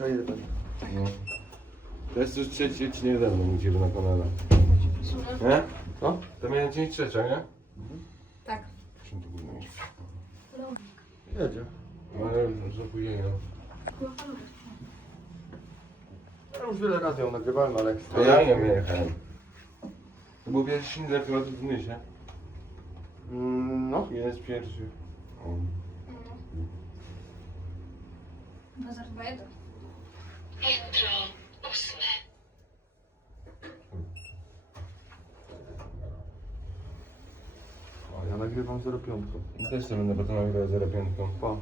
Mickiewicza 1. No. To jest już trzeci odcinek ze mną u Ciebie na kanale. Nie? Co? To miałem dzień trzecia, nie? Tak. Czym to było? Jedzie. No ale z opóźnieniem. Ja już wiele razy ją nagrywałem, ale... To ja nie jechałem. To był pierwszy Schindler chyba tu w Nysie. Mm, no. Jeden z pierwszych. O. Bazar 2 1. Piętro ósme. O, ja nagrywam 05. Ja też sobie będę potem nagrywał 05. Pa.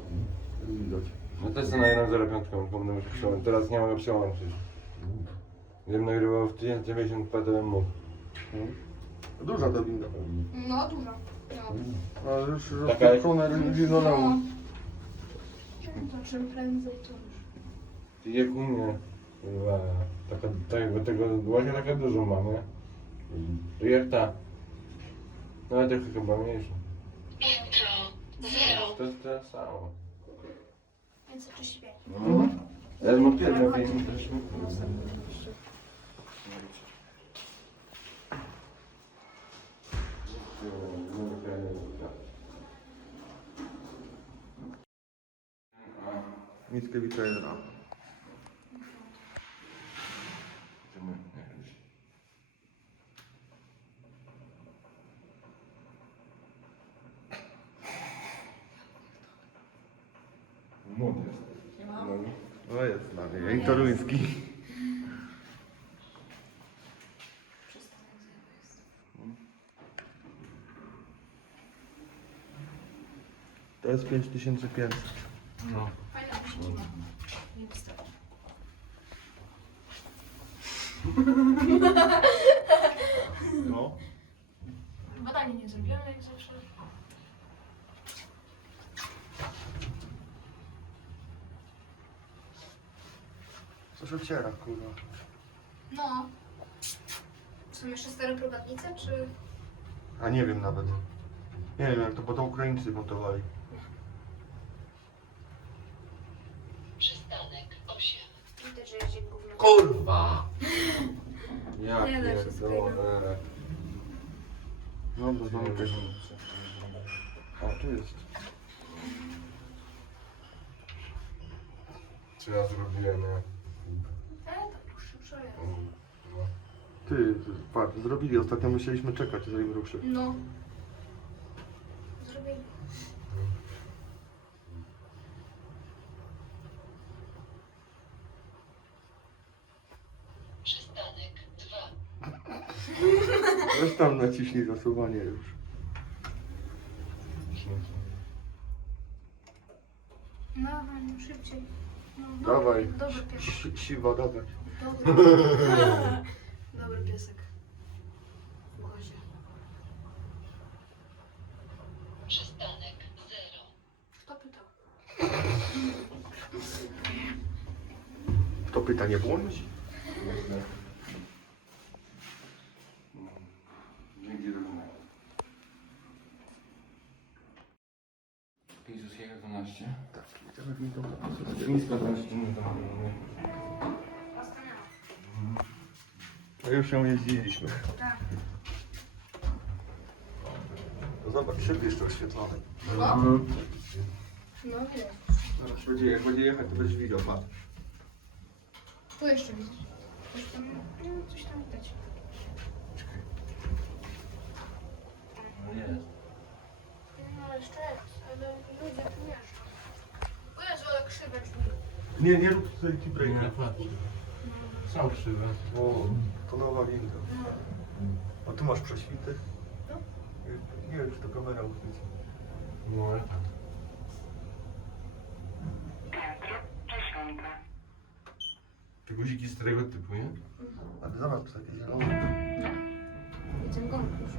Widać. No też sobie nagrałem 05, tylko będę musiał przełączyć. Teraz nie mogę przełączyć. Gdybym nagrywał w 1090 PDM mógł. Mm. Duża ta winda. No, dużo. No. Ale już Taka- rozpieprzone linoleum. To czym prędzej to. Ty jak u mnie. Kurwa, Taka, tego, tego właśnie taka dużą mam, nie? To jak ta. No ale trochę chyba mniejsza. Piętro zero. To jest to samo. 535. No. Ja mam pierwsze też. Mickiewicza 1. Młody jest. No. No jest dalej. I toruński. To jest 5500. No. Fajna wyściga. Nie wystarczy. No. Badanie nie zrobione jak zawsze. Coś ociera, kurwa. No. Są jeszcze stare prywatnice, czy... A nie wiem nawet. Nie wiem jak to, bo to Ukraińcy montowali. Przystanek osiem. Widać, że jeździ gówno. Kurwa! Ja Nie da się pierdolę. No, bo znowu też. O, tu jest. Co ja zrobiłem, nie? E, to puszczę przejazd. No. Ty, patrz, zrobili. Ostatnio musieliśmy czekać, zanim ruszy. No. Zrobili. Przystanek dwa. Weź tam naciśnij zasuwanie już. No, no szybciej. No, Dawaj. Dobry piesek. Si- Siwa, dawaj. Dobry. Dobry piesek. W wozie. Przystanek zero. Kto pytał? Pytanie błądź? Dzięki równe. Jezuskiego 12. Tak, jedziemy windą na Nisko 12 minut tam mamy. No już ją jeździliśmy. Tak. No zobacz, szyb jeszcze oświetlony. No, Mhm. no widać. Zaraz będzie, jak będzie jechać, to będziesz widział, patrz. Tu jeszcze widzisz. Coś tam, no, coś tam widać. No jest. No jeszcze jest, ale ludzie tu mieszczą. O Jezu, ale krzywe drzwi. Nie, nie rób tutaj ci Nie, patrz. Są krzywe. O, to nowa winda. A tu masz prześwity? No. Nie, nie wiem, czy to kamera uchwyci. No. Piętro dziesiąte. Te guziki z którego typu, nie? Ale zobacz, to takie zielone. Już.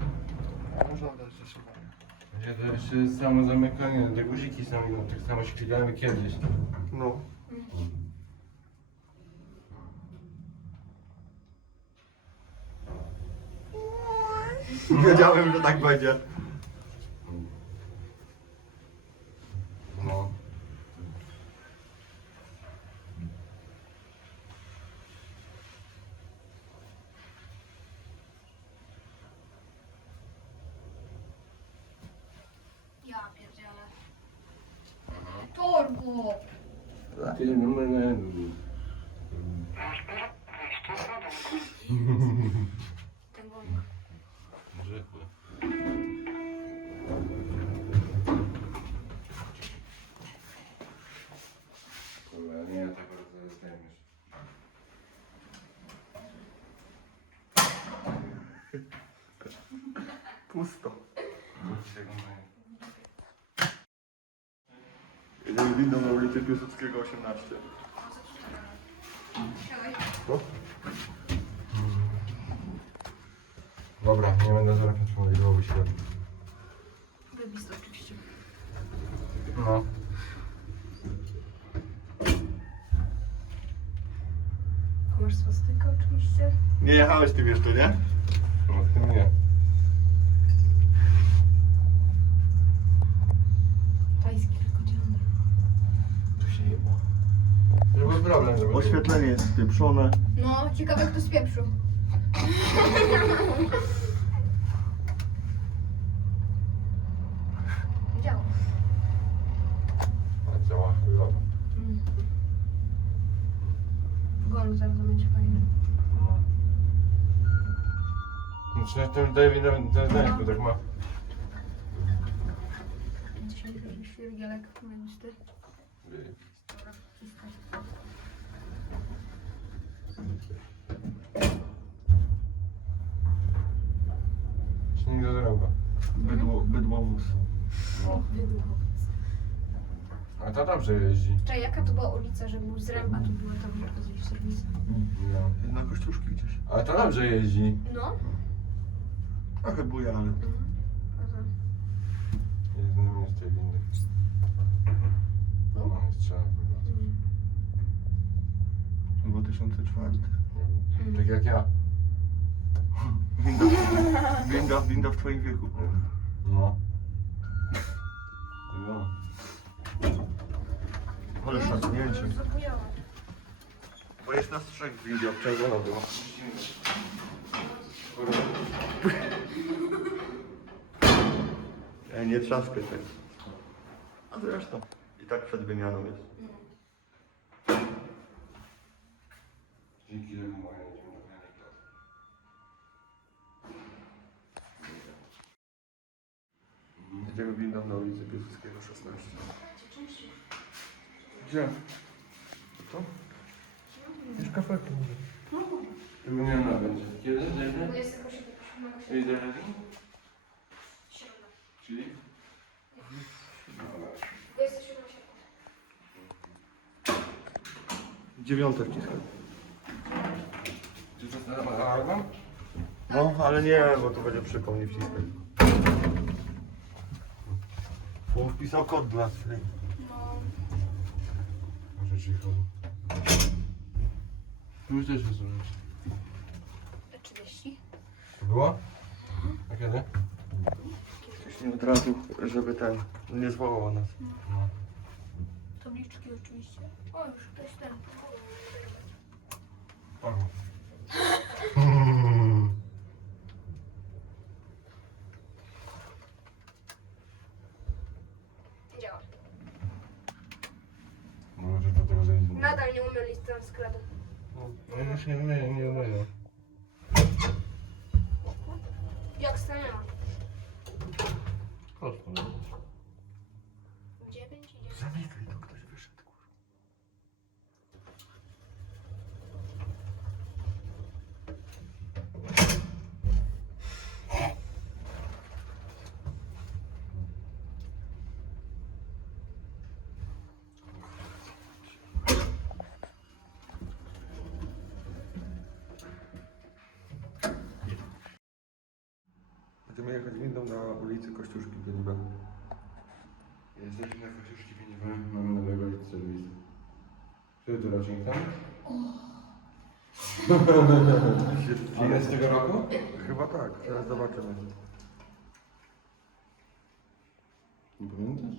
Można dać zaszywanie. Będzie to jeszcze samo zamykanie, te guziki są, no, tak samo ścigamy kiedyś. No. Wiedziałem, że tak będzie. No. Ja pierdzielę. Torbo! Ty nie będę. Ten windą na ulicy Piłsudskiego 18. Siadaj. Dobra, nie będę zaraz pomylił się. Wybiste oczywiście. No. Masz swastykę oczywiście. Nie jechałeś tym jeszcze, nie? No ty nie. Tajski krokodyl. Tu się jebło. To był problem, żeby... Oświetlenie jest spieprzone. No, ciekawe kto spieprzył. Działa. Działa chujowo. Mm. Gong zaraz będzie fajny. No. Znaczy, to mi daje winę, ten zdanie, bo tak ma. Dzisiaj jakiś świergielek wybisty. Dobra, Bydłomus. No. A to dobrze jeździ. Czekaj, jaka to była ulica, że był zręb, a tu była tam gdzieś serwis? No. Na kościuszki gdzieś. Ale to dobrze jeździ. No. Trochę buja, ale... Mhm. A to- Jedynym jest tej windy. No, jest trzeba. Mhm. 2004. Tak jak ja. Winda, winda, winda w twoim wieku. No. No. Ale szacunięcie. Zapomniałam. Bo jest nas trzech w windzie, obczerwono było. Ej, nie trzaskaj tak. A zresztą. I tak przed wymianą jest. Dzięki, że moje Jedziemy windą na ulicy Piłsudskiego 16. Gdzie? To? Już kafelkę może. Ma będzie. Kiedy? Kiedy? 27 Ej, zaraz? sierpnia. Czyli? 27 sierpnia. Dziewiąte wciskaj. Czy to jest? No, ale nie, bo tu będzie przypał, nie wciskaj. On wpisał kod dla swojej. No. Może cicho. Tu już też jest użyć. 30. To było? A kiedy? Wcześniej od razu, żeby ten nie zwołał nas. No. Tabliczki oczywiście. O, już ktoś ten. O. Nie działa. Może do tego zejdzie. Nadal nie umiem listem sklepu. No już nie umieję, nie umieję. Jak stanęła? Prosto. 9 i 9. Zamykaj to, ktoś wyszedł. kurwa. Będziemy jechać windą na ulicy Kościuszki Bieliba. Jesteśmy na Kościuszki Pieniwem, mamy nowego serwisu. Który to rocznik tam? Ale z tego roku? Chyba tak, zaraz zobaczymy. Nie pamiętasz?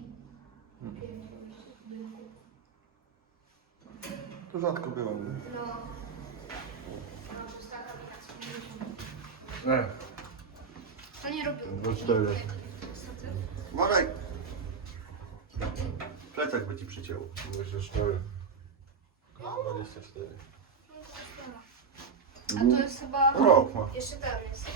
To rzadko była. nie? No. No, czysta kabina. Nie robię. Dwa cztery. Uważaj! Plecak by ci przycięło. 24. No, 24. no. A to jest chyba... Rok ma. Jeszcze tam jest.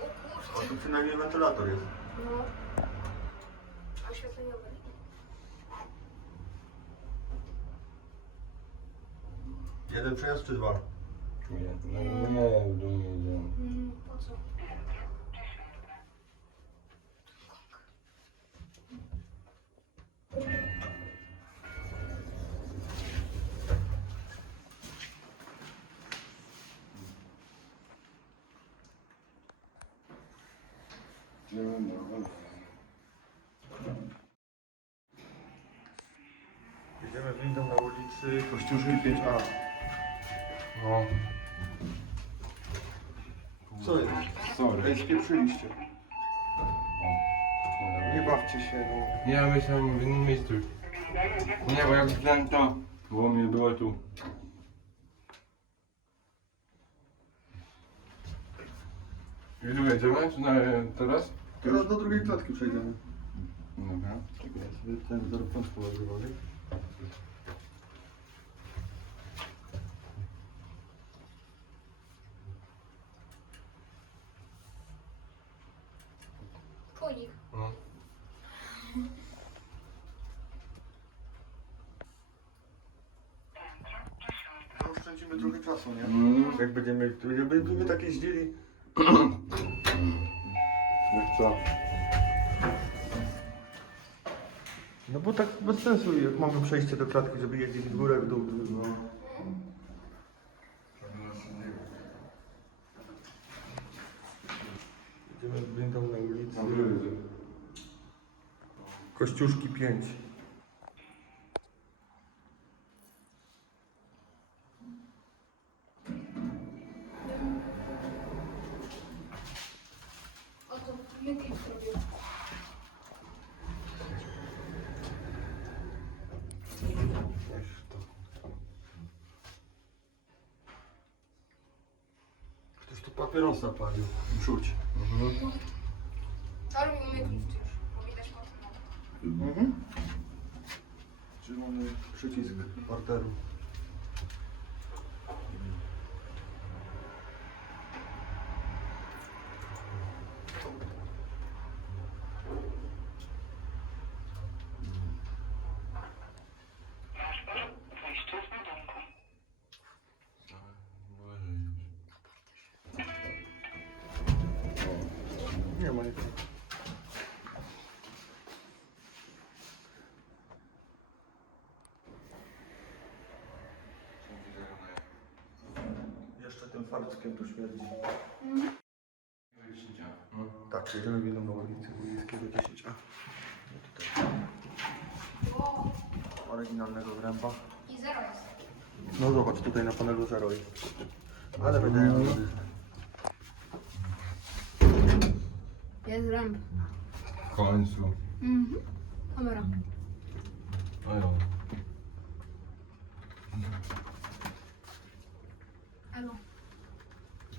O A kurczę. tu przynajmniej wentylator jest. No. Oświetleniowy. Jeden przejazd czy dwa? Nie, no nie, w dół nie idziemy. Mm, po co? Idziemy Jedziemy windą na ulicy Kościuszki 5A. No, Co jest? sorry. Ej, spieprzyliście. Nie bawcie się, no. Ja myślałem w innym miejscu. Nie, bo jak widziałem to, bo mnie było tu. I tu jedziemy, czy na, teraz? Teraz do drugiej klatki przejdziemy. Dobra. Czekaj, ja sobie ten zarobcząc połażywali. Czasu, nie? Mm. Jak będziemy, by tak jeździli. Jak co? No bo tak bez sensu, jak mamy przejście do klatki, żeby jeździć w górę, w dół. No. Jedziemy windą na ulicy. Kościuszki 5. party. Nic. Jeszcze tym farckiem tu śmierdzi. Tak, jedziemy windą na ulicy Ujskiego 10A. No tutaj. O, Oryginalnego wręba. i zero jest. No zobacz, tutaj na panelu 0 jest. Ale wydaje Jest ręb. W końcu. Mhm. Kamera. Ajo. Elo.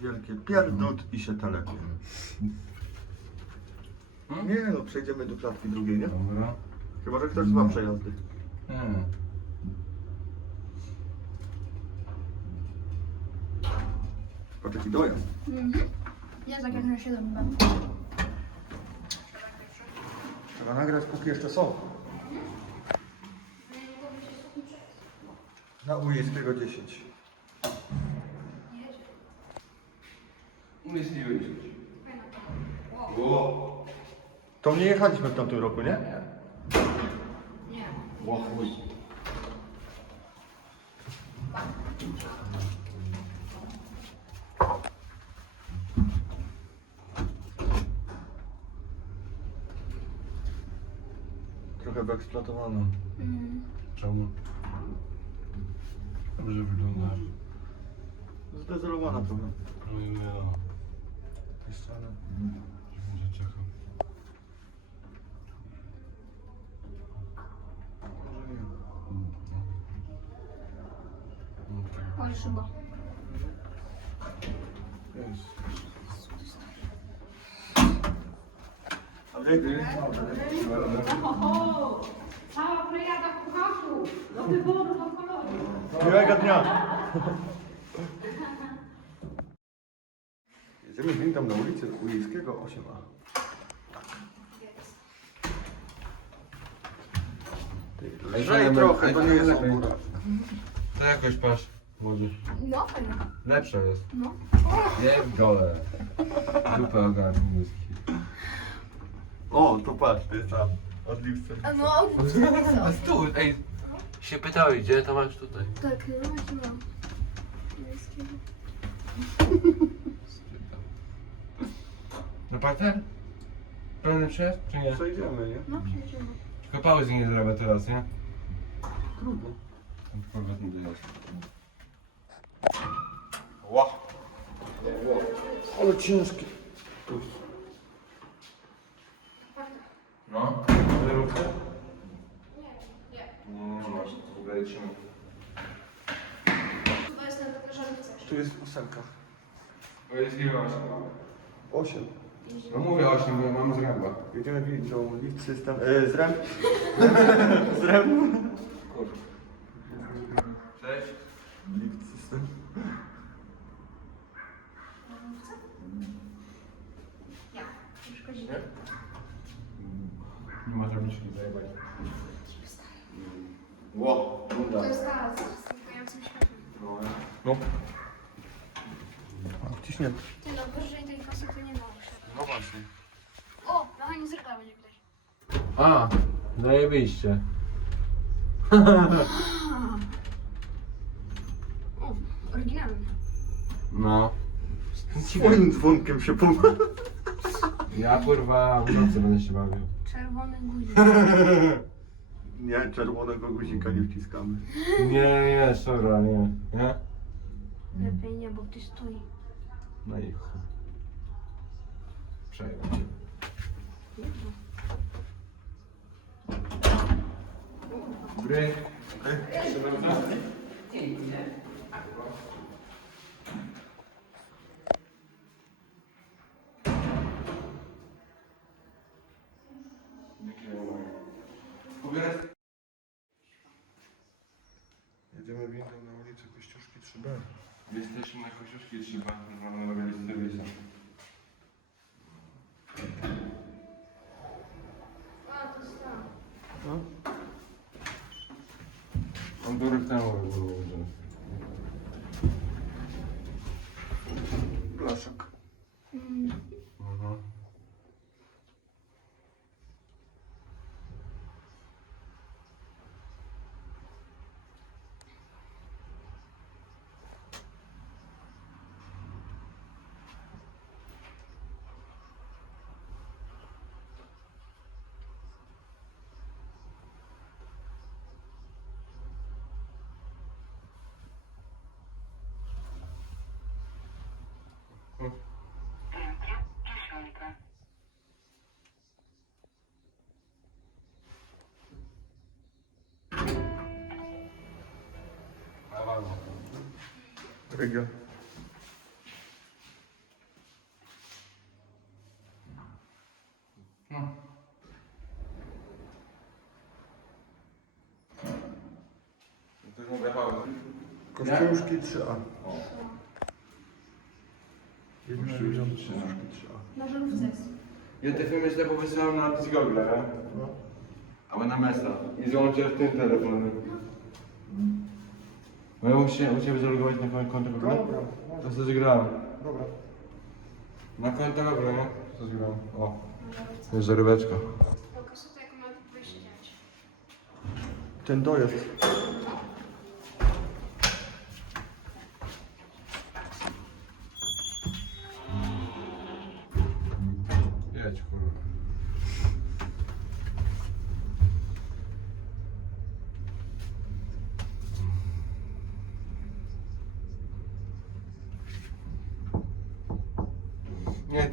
Wielkie pierdut i się telepie. Hmm? Nie no, przejdziemy do klatki drugiej, nie? Dobra. Chyba, że ktoś ma przejazdy. Nie. Patrz jaki dojazd. Mhm. Nie tak jak na 7 chyba. Trzeba nagrać póki jeszcze są. Na Ujejskiego 10. Umyśliłeś. To nie jechaliśmy w tamtym roku, nie? Nie. O chuj. Eksploatowana. Mm. Czemu? Dobrze wygląda. Zdezolowana trochę. No i ja. Tej strony. Będzie czekał. Może nie. No tak. Ale szyba. Jest. A wy? Oho, cała plejada kuchaków, do wyboru, do koloru. Miłego dnia. Jedziemy windą na ulicę Ulickiego 8A. Lżej trochę, to nie jest obóra. To jakoś patrz, młody. No, fajnie. Lepsze jest. No. Nie w gole. Dupę ogarnij. O, tu patrz, to jest tam. Odliwce. A no, A tu, ej. Się pytałeś, gdzie to masz tutaj? tak, no właśnie mam. No parter? Pełny przejazd, czy nie? Przejdziemy, nie? No, przejdziemy. Tylko pauzy nie zrobię teraz, nie? Trudno. Powrotny dojazd. Ła. Ale ciężki. No? Zerówkę? Nie, nie. Nie, nie ma. Lecimy. To jest na to, że chcesz. Tu jest ósemka. Bo jest ile osiem? Osiem. No mówię 8, bo mam zręba. Jedziemy windą, lift system. E, zrem. zrem. Kurwa. Cześć. Lift system. Ja. Nie szkodzi. Nie? Nie ma tabliczki zajebać. Ło, To runda. jest ta z znikającym światłem. No. Wciśnięty. Ty no, wyżej tej fasy to nie ma. No właśnie. O, mechanizm zerkała będzie widać. A, zajebiście. O, oryginalny. No. Swoim dzwonkiem się pomaga. Ja kurwa w nocy będę się bawił. Czerwony guzik. Nie, czerwonego guzika nie wciskamy. Nie, nie, sorry, nie. Nie? Lepiej nie, bo ty stoi. No i chuj. Przejął. Dobry. Jedziemy windą na ulicę Kościuszki 3B. Jesteśmy na Kościuszki trzeba, listę wyjścia. A, to ta. No. On rok temu był Ryga. No. To już mówię pauzy. Kościuszki 3A. Jedziemy windą do Kościuszki 3A. Na żarówce jest. Ja te filmy źle powysyłam na z Google, nie? No. Albo na Mesa. I złączę w tym telefonem. Bo ja muszę u Ciebie zalogować na konto Google? Dobra. To sobie zgrałem. Dobra. Na konto Google, nie? To zgrałem. O. To jest zarybeczka. Po prostu to jak ma wyjść działać. Ten dojazd.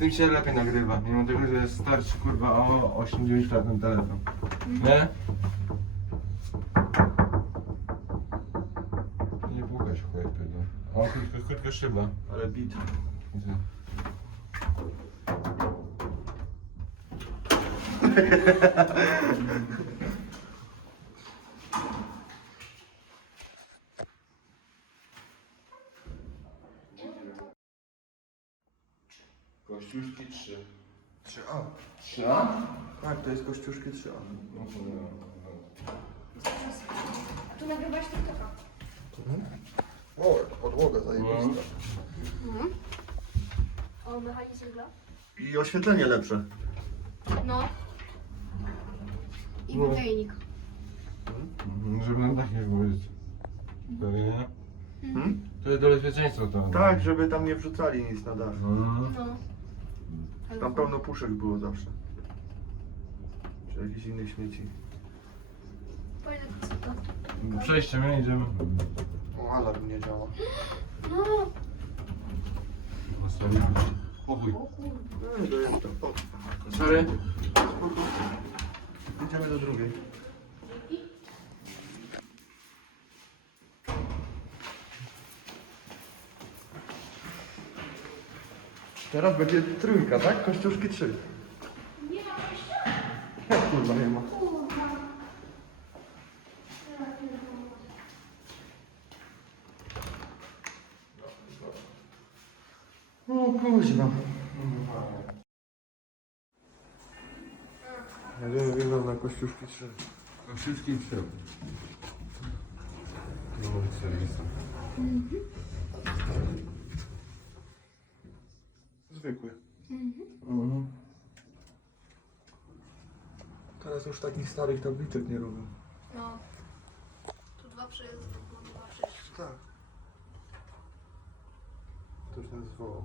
Tym się lepiej nagrywa, mimo tego, że jest starszy kurwa o 8-9 lat ten telefon. Nie? Nie pukać chuj tego. O, krótka, krótka szyba. Ale bit. Kościuszki 3. 3A. 3A? Tak, kościuszki 3A. No to no, no. A tu nagrywałeś TikToka. O, podłoga zajebista. Mhm. O, mechanizm gra. I oświetlenie lepsze. No. I No. wydajnik. Mhm, Żeby na dach nie włożyć. Pewnie nie? Hmm? To jest do bezpieczeństwa to. Tak, żeby tam nie wrzucali nic na dach. Mhm. No. Ale Tam pełno puszek było zawsze. Czy jakichś innych śmieci. Po co to? Przejście, my idziemy. O, alarm nie działa. No. Pokój. O kurde. No i dojęto. O, Sorry. Idziemy do drugiej. Teraz będzie trójka, tak? Kościuszki trzy. Nie ma przejścia? Jak kurwa nie ma? Kurwa. O kuźwa. Jedziemy wiedzą na Kościuszki 3. Wszystkim trzy. Teraz już takich starych tabliczek nie robią. No. Tu dwa przejazdy, dwa przejścia. Tak. Ktoś nas zwołał.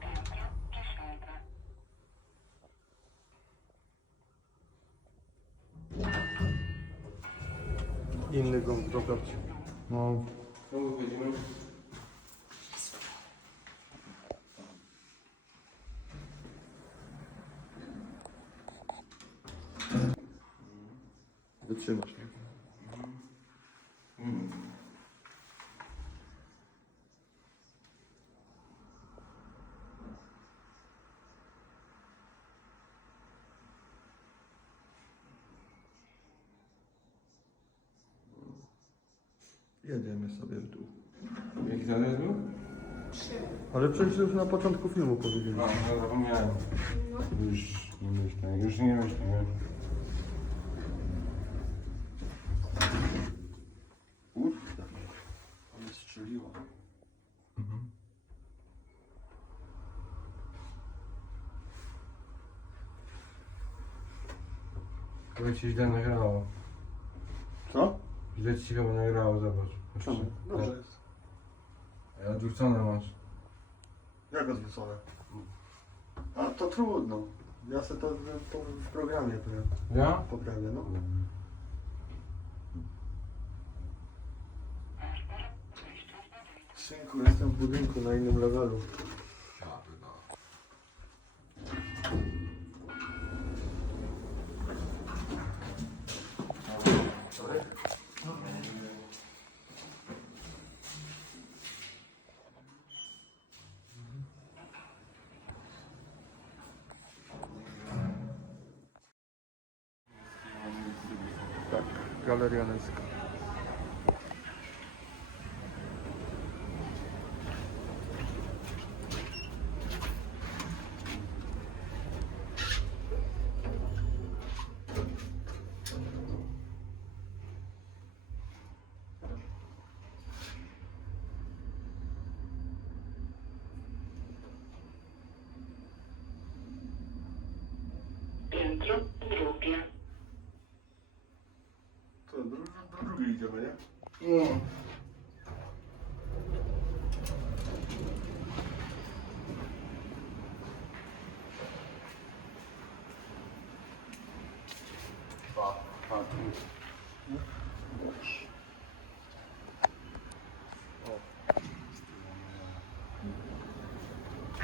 Piętro dziesiąte. Inny gąb droga. No. Wychodzimy? Wytrzymasz, nie? Jedziemy sobie w dół. Jaki jest był? Trzy. Ale przecież już na początku filmu powiedzieliśmy. A, no zapomniałem. No. Już nie myślę, już nie myślę. nie? Ale strzeliło. Mhm. To ci źle nagrało. Źle ci się chyba nagrało, zobacz. Czemu? Dobrze jest. A odwrócone masz. Jak odwrócone? A to trudno. Ja sobie to w, po, w programie powiem. Ja? poprawię, no. Synku, jestem w budynku na innym levelu. Galeria Nyska. Piętro drugie. To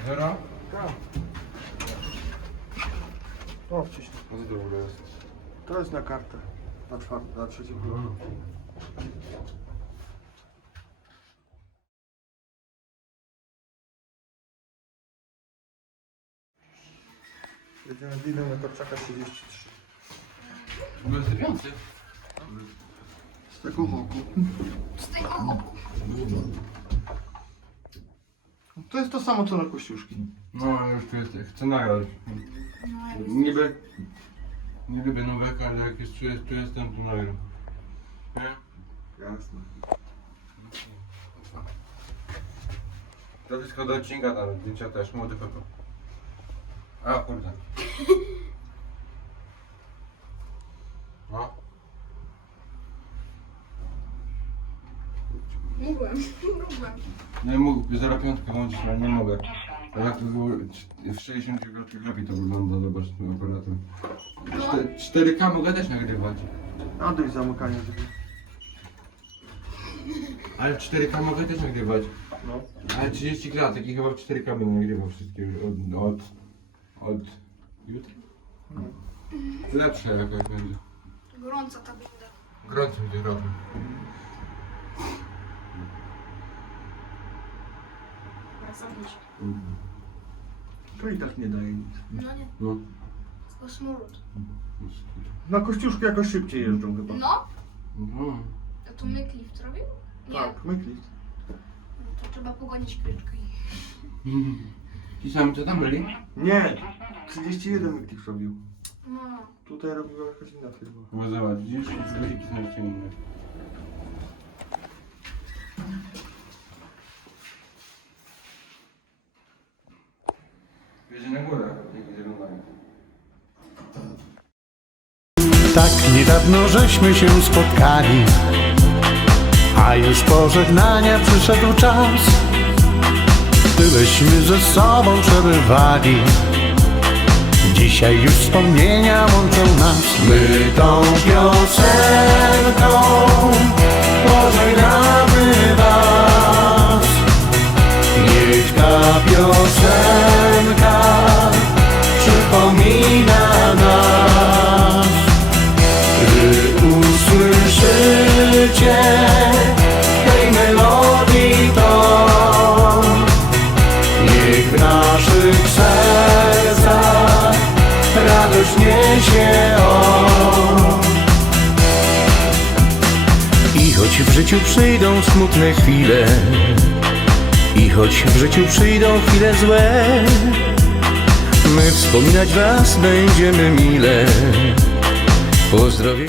Zero? Tak. O, wciśnij. To jest na kartę. Na, czwart- na trzecim kolorze. Korczaka 33. W ogóle sypiący? Z tego boku. Z tego boku. To jest to samo co na Kościuszki. No, już tu jest, chcę nagrać. Niby, nie lubię nowego, ale jak już tu, jest, tu jestem, to nagram. Nie? Jasne. To wszystko do odcinka tam, zdjęcia też, młody foto. A kurde. No. Mógłbym, mógłbym. Nie mógł, 0,5 włączyć, ale nie mogę. A jak to było, w 60 kg lepiej to wygląda, zobacz tym aparatem. Czte- 4K mogę też nagrywać. A dość zamykania drzwi. Ale 4K mogę też nagrywać. No. Ale 30 klatek i chyba w 4K będę nagrywał wszystkie od, od, od jutra. Lepsze jakoś będzie. Gorąca ta winda. Gorąco mi to robi. To i tak nie daje nic. No nie, No. tylko smród. Na Kościuszki jakoś szybciej jeżdżą chyba. No, No. a tu myk lift robił? Nie, Tak, mykli. no to trzeba pogonić kliczkę. Ci sami co tam byli? Nie! 31 mykli robił. No, Tutaj robiła jakaś inna firma. Bo zobacz, widzisz? Guziki są jeszcze inne. Jedzie na górę, jak wyglądają. Tak niedawno żeśmy się spotkali, a już pożegnania przyszedł czas. Tyleśmy ze sobą przebywali, dzisiaj już wspomnienia łączą nas. My tą piosenką pożegnamy was. Niech ta piosenka przypomina nas. Gdy usłyszycie choć w życiu przyjdą smutne chwile. I choć w życiu przyjdą chwile złe My wspominać was będziemy mile. Pozdrowie